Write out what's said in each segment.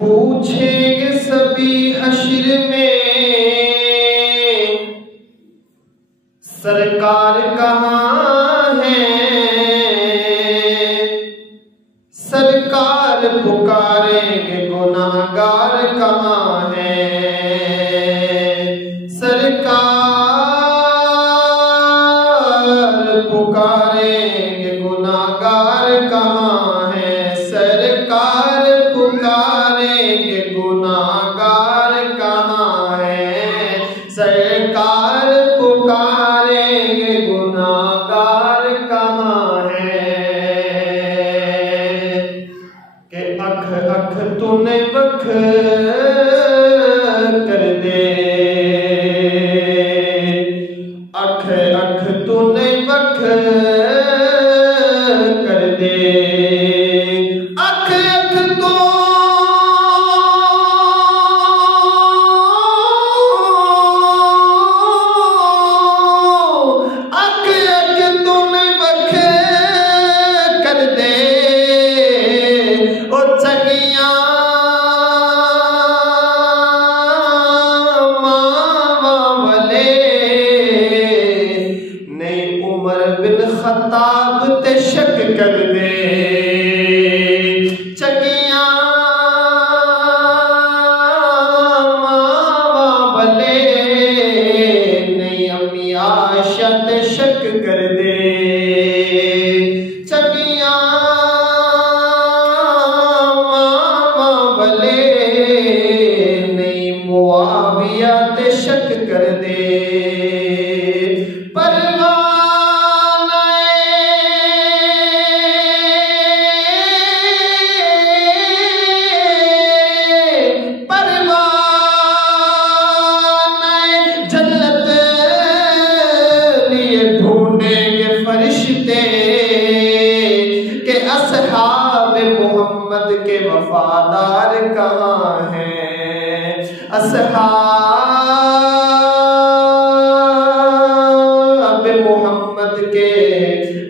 पूछेंगे सभी हश्र में सरकार कहाँ है। सरकार पुकारेंगे गुनाहगार कहाँ है। सरकार पुकारेंगे गुनाहगार कहाँ है। सरकार पुकारेंगे गुनाहगार कहाँ है। सरकार पुकारेंगे गुनाहगार कहाँ है। कि अख अख तूने बख कर दे। अख अख तूने बख कर दे। अख अख तो अख अख तूने बख कर दे। ओ चगिया मावा वाले नहीं उमर बिन खत्ताब ते शक कर दे। चगिया मावा वाले नहीं अम्मी आयशा ते शक कर दे। चगिया मावा वाले नहीं मुआविया ते शक कर दे। असहाब मोहम्मद के वफादार कहाँ हैं। असहाब मोहम्मद के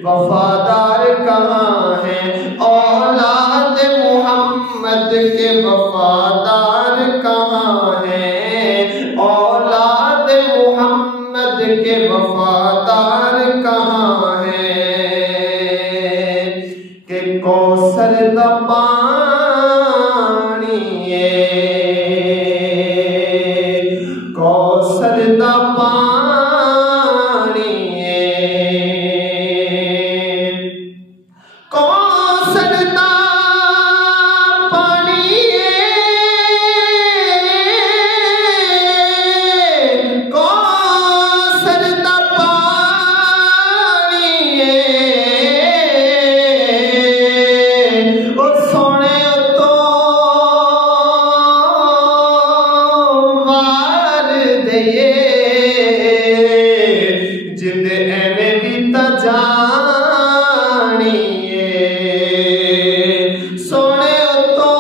वफादार कहाँ हैं। औलाद मोहम्मद के वफादार कहाँ हैं। औलाद मोहम्मद के वफादार कहाँ हैं। कौसर दा पानी कौसर दा पानी कौसर दा पानी कौसर दा पानी सोने तो वार दे जिंद एवें भी ता जानिए। सोने तो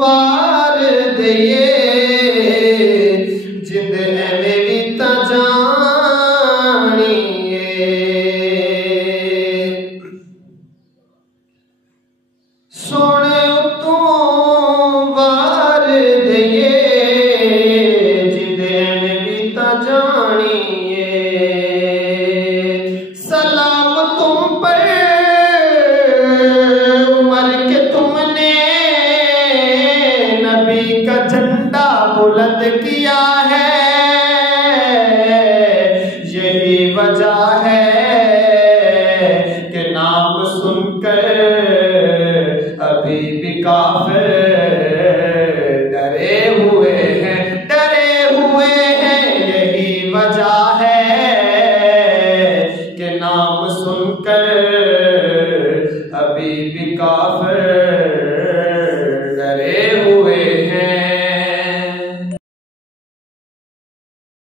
वार दे जिंद एवें भी ता जानिए। सोने तू वार दे जिदेन भी ता जानिए। सलाम तुम पर उमर के तुमने नबी का झंडा बुलंद किया है। यही वजह है कि नाम सुनकर अभी भी काफिर डरे हुए हैं। यही वजह है कि नाम सुनकर अभी भी काफिर